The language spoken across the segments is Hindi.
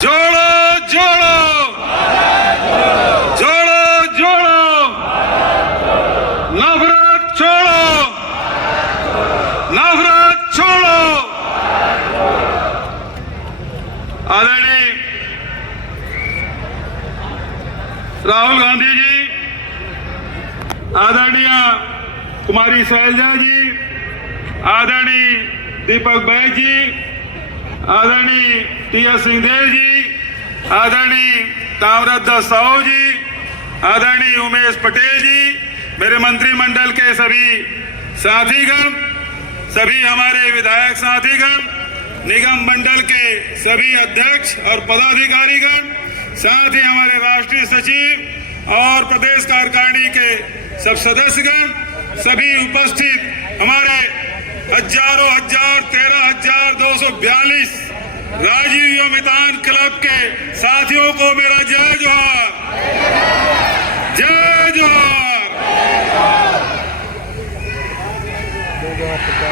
जोड़ो जोड़ो जोड़ो जोड़ो नफरत छोड़ो नफरत छोड़ो। आदरणीय राहुल गांधी जी, आदरणीय कुमारी शैलजा जी, आदरणीय दीपक बैज जी, आदरणीय टी.एस. सिंहदेव जी, आदरणीय ताम्रध्वज साहू जी, आदरणीय उमेश पटेल जी, मेरे मंत्रिमंडल के सभी साथीगण, सभी हमारे विधायक साथीगण, निगम मंडल के सभी अध्यक्ष और पदाधिकारीगण, साथ ही हमारे राष्ट्रीय सचिव और प्रदेश कार्यकारिणी के सब सदस्यगण, सभी उपस्थित हमारे हजारों हजार 13,242 राजीव युवा क्लब के साथियों को मेरा जय जोहार, जय जोहार।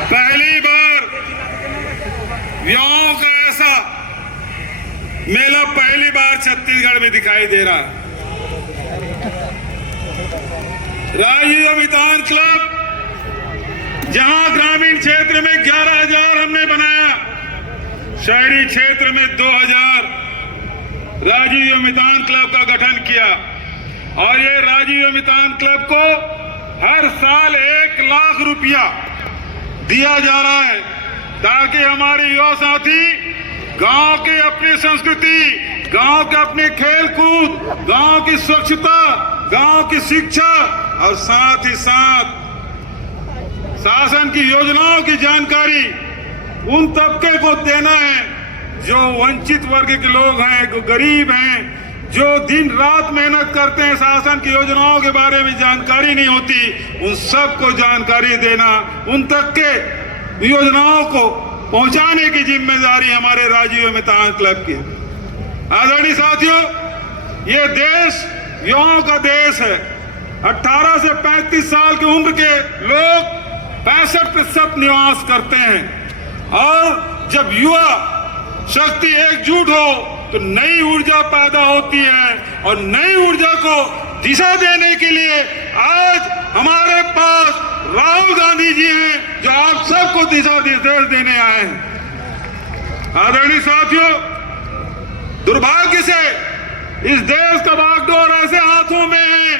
पहली बार युवाओं का ऐसा मेला पहली बार छत्तीसगढ़ में दिखाई दे रहा। राजीव युवा क्लब जहां ग्रामीण क्षेत्र में 11,000 हमने बनाया, शहरी क्षेत्र में 2,000 राजीव युवा क्लब का गठन किया और ये राजीव युवा क्लब को हर साल 1 लाख रुपया दिया जा रहा है ताकि हमारे युवा साथी गांव की अपनी संस्कृति, गांव के अपने खेल कूद, गांव की स्वच्छता, गांव की शिक्षा और साथ ही साथ शासन की योजनाओं की जानकारी उन तबके को देना है जो वंचित वर्ग के लोग हैं, जो गरीब हैं, जो दिन रात मेहनत करते हैं, शासन की योजनाओं के बारे में जानकारी नहीं होती, उन सबको जानकारी देना, उन तक के योजनाओं को पहुंचाने की जिम्मेदारी हमारे राजीव युवा क्लब की। आदरणीय साथियों, ये देश युवाओं का देश है। 18 से 35 साल की उम्र के लोग 65% निवास करते हैं और जब युवा शक्ति एकजुट हो तो नई ऊर्जा पैदा होती है और नई ऊर्जा को दिशा देने के लिए आज हमारे पास राहुल गांधी जी हैं जो आप सबको दिशा निर्देश देने आए हैं। आदरणीय साथियों, दुर्भाग्य से इस देश का बागडोर ऐसे हाथों में है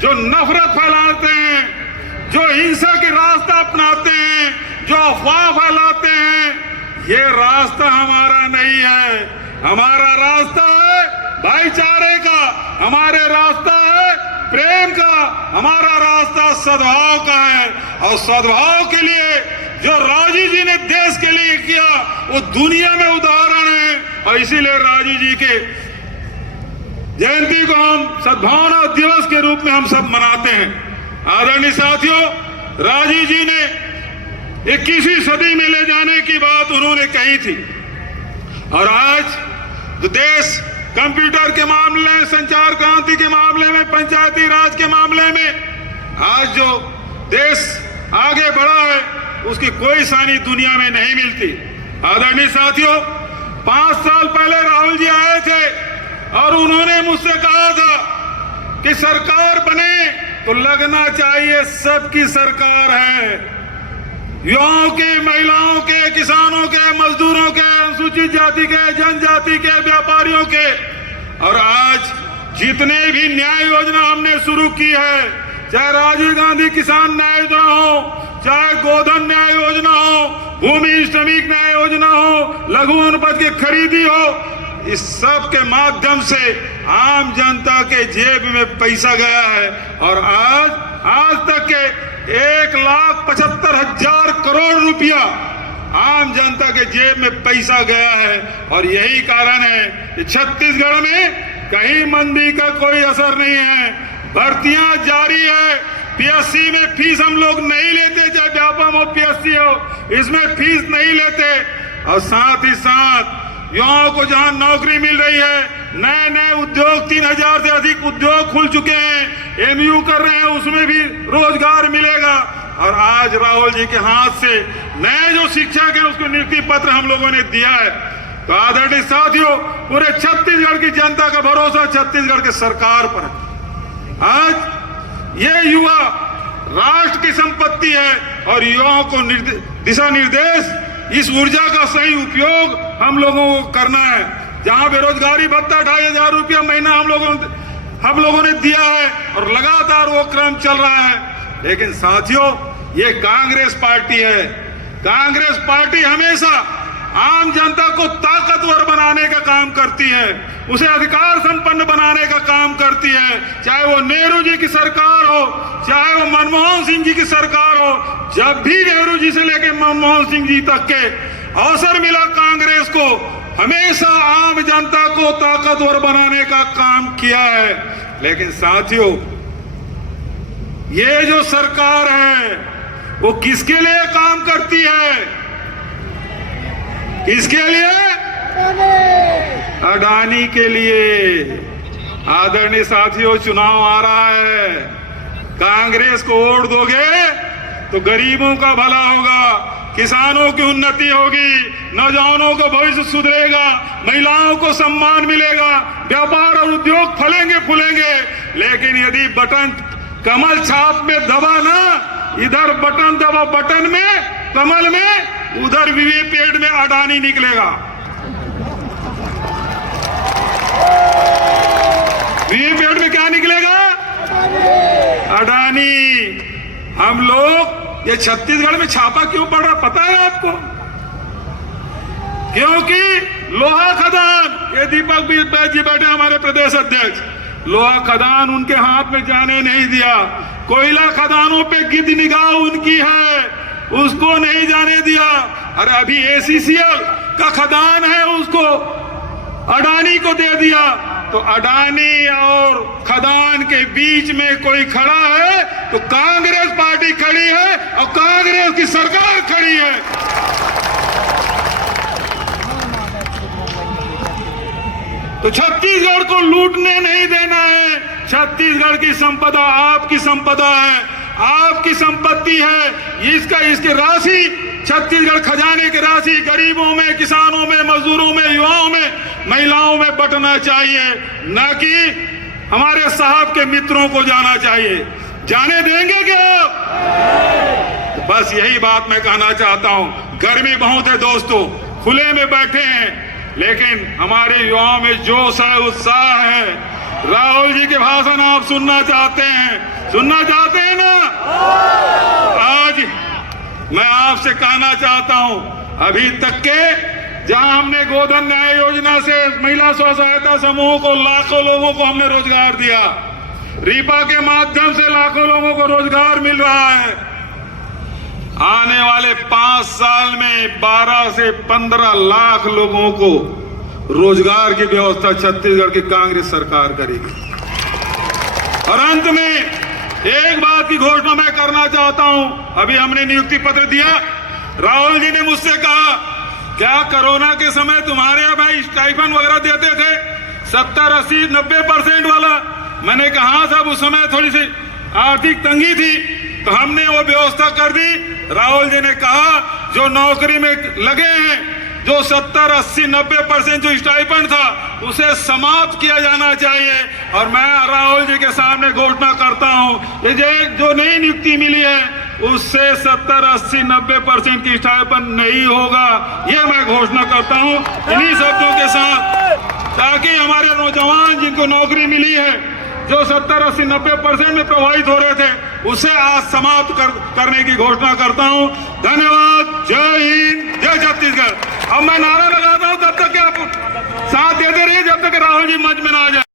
जो नफरत फैलाते हैं, जो हिंसा की रास्ता अपनाते हैं, जो अफवाह फैलाते हैं। ये रास्ता हमारा नहीं है। हमारा रास्ता है भाईचारे का, हमारे रास्ता है प्रेम का, हमारा रास्ता सद्भाव का है और सद्भाव के लिए जो राजीव जी ने देश के लिए किया वो दुनिया में उदाहरण है और इसीलिए राजीव जी के जयंती को हम सद्भावना दिवस के रूप में हम सब मनाते हैं। आदरणीय साथियों, राजीव जी ने 21वीं सदी में ले जाने की बात उन्होंने कही थी और आज जो देश कंप्यूटर के मामले में, संचार क्रांति के मामले में, पंचायती राज के मामले में आज जो देश आगे बढ़ा है उसकी कोई सानी दुनिया में नहीं मिलती। आदरणीय साथियों, 5 साल पहले राहुल जी आए थे और उन्होंने मुझसे कहा था कि सरकार बने तो लगना चाहिए सबकी सरकार है, युवाओं के, महिलाओं के, किसानों के, मजदूरों के, अनुसूचित जाति के, जनजाति के, व्यापारियों के। और आज जितने भी न्याय योजना हमने शुरू की है, चाहे राजीव गांधी किसान न्याय योजना हो, चाहे गोधन न्याय योजना हो, भूमि श्रमिक न्याय योजना हो, लघु अनुपज की खरीदी हो, इस सब के माध्यम से आम जनता के जेब में पैसा गया है और आज तक के 1,75,000 करोड़ रुपया आम जनता के जेब में पैसा गया है। और यही कारण है कि छत्तीसगढ़ में कहीं मंदी का कोई असर नहीं है, भर्तियां जारी है, पीएससी में फीस हम लोग नहीं लेते, चाहे व्यापम हो पीएससी हो, इसमें फीस नहीं लेते और साथ ही साथ युवाओं को जहां नौकरी मिल रही है, नए नए उद्योग, 3,000 से अधिक उद्योग खुल चुके हैं, एमयू कर रहे हैं, उसमें भी रोजगार मिलेगा। और आज राहुल जी के हाथ से नए जो शिक्षक है उसको नियुक्ति पत्र हम लोगों ने दिया है। तो आदरणीय साथियों, पूरे छत्तीसगढ़ की जनता का भरोसा छत्तीसगढ़ की सरकार पर है। आज ये युवा राष्ट्र की संपत्ति है और युवाओं को दिशा निर्देश, इस ऊर्जा का सही उपयोग हम लोगों को करना है। जहां बेरोजगारी भत्ता 2,500 रुपया महीना हम लोगों ने दिया है और लगातार वो क्रम चल रहा है। लेकिन साथियों, ये कांग्रेस पार्टी है। कांग्रेस पार्टी हमेशा आम जनता को ताकतवर बनाने का काम करती है, उसे अधिकार संपन्न बनाने का काम करती है। चाहे वो नेहरू जी की सरकार हो, चाहे वो मनमोहन सिंह जी की सरकार हो, जब भी नेहरू जी से लेकर मनमोहन सिंह जी तक के अवसर मिला कांग्रेस को, हमेशा आम जनता को ताकतवर बनाने का काम किया है। लेकिन साथियों, ये जो सरकार है वो किसके लिए काम करती है? किसके लिए? अडानी के लिए। आदरणीय साथियों, चुनाव आ रहा है, कांग्रेस को वोट दोगे तो गरीबों का भला होगा, किसानों की उन्नति होगी, नौजवानों का भविष्य सुधरेगा, महिलाओं को सम्मान मिलेगा, व्यापार और उद्योग फलेंगे फूलेंगे। लेकिन यदि बटन कमल छाप में दबा ना, इधर बटन दबा बटन में, कमल में, उधर वीवीपैट में अडानी निकलेगा। वीवीपैट में क्या निकलेगा? अडानी। हम लोग ये छत्तीसगढ़ में छापा क्यों पड़ रहा पता है आपको? क्योंकि लोहा खदान, ये दीपक जी बैठे हमारे प्रदेश अध्यक्ष, लोहा खदान उनके हाथ में जाने नहीं दिया। कोयला खदानों पे गिद्ध निगाह उनकी है, उसको नहीं जाने दिया। अरे अभी एसीसीएल का खदान है, उसको अडानी को दे दिया। तो अडानी और खदान के बीच में कोई खड़ा है तो कांग्रेस पार्टी खड़ी है और कांग्रेस की सरकार खड़ी है। तो छत्तीसगढ़ को लूटने नहीं देना है। छत्तीसगढ़ की संपदा आपकी संपदा है, आपकी संपत्ति है। इसके राशि, छत्तीसगढ़ खजाने की राशि गरीबों में, किसानों में, मजदूरों में, युवाओं में, महिलाओं में बंटना चाहिए, न कि हमारे साहब के मित्रों को जाना चाहिए। जाने देंगे क्या? तो बस यही बात मैं कहना चाहता हूं। गर्मी बहुत है दोस्तों, खुले में बैठे हैं, लेकिन हमारे युवाओं में जोश है, उत्साह है। राहुल जी के भाषण आप सुनना चाहते हैं, सुनना चाहते हैं ना? आज मैं आपसे कहना चाहता हूं, अभी तक के जहां हमने गोधन न्याय योजना से महिला स्व सहायता समूह को लाखों लोगों को हमने रोजगार दिया, रीपा के माध्यम से लाखों लोगों को रोजगार मिल रहा है। आने वाले 5 साल में 12 से 15 लाख लोगों को रोजगार की व्यवस्था छत्तीसगढ़ की कांग्रेस सरकार करेगी। और अंत में एक बात की घोषणा मैं करना चाहता हूं। अभी हमने नियुक्ति पत्र दिया, राहुल जी ने मुझसे कहा, क्या कोरोना के समय तुम्हारे यहाँ भाई स्टाइपेंड वगैरह देते थे 70, 80, 90% वाला? मैंने कहा साहब, उस समय थोड़ी सी आर्थिक तंगी थी तो हमने वो व्यवस्था कर दी। राहुल जी ने कहा, जो नौकरी में लगे हैं, जो 70, 80, 90% जो स्टाइपेंड था, उसे समाप्त किया जाना चाहिए। और मैं राहुल जी के सामने घोषणा करता हूं, ये जो नई नियुक्ति मिली है उससे 70, 80, 90% की स्टाइपेंड नहीं होगा, ये मैं घोषणा करता हूं इन्हीं शब्दों के साथ, ताकि हमारे नौजवान जिनको नौकरी मिली है, जो 70, 80, 90% में प्रभावित हो रहे थे, उसे आज समाप्त करने की घोषणा करता हूं। धन्यवाद। जय हिंद, जय छत्तीसगढ़। अब मैं नारा लगाता हूं, तब तक आप साथ देते रहिए जब तक राहुल जी मंच में ना आ जाए।